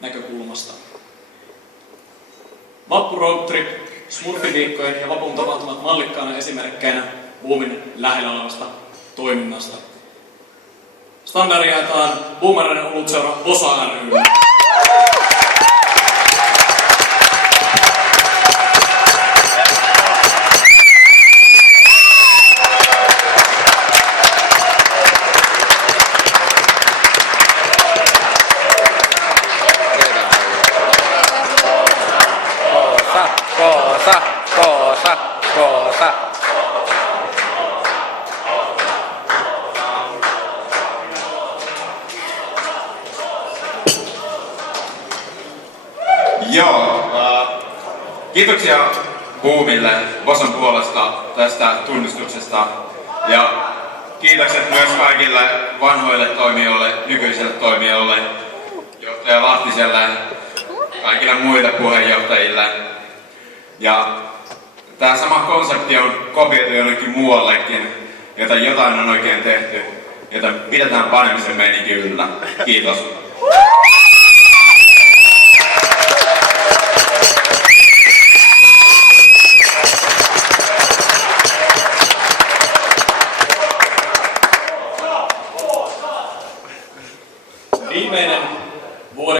näkökulmasta. Vappu Road Trip, Smurfiviikkojen ja Vapun tapahtumat mallikkaana esimerkkeinä Boomin lähellä olevasta toiminnasta. Standardi jaetaan Boomereiden olutseura Osa ry:lle. Koosa. Joo, kiitoksia Boomille Voson puolesta tästä tunnustuksesta ja kiitokset myös kaikille vanhoille toimijoille, nykyisille toimijoille, johtaja Lahtiselle, kaikille muille puheenjohtajille. Ja tämä sama konsepti on kopioitu jonnekin muuallekin, joten jotain on oikein tehty, joten pidetään panemisen meininki yllä. Kiitos.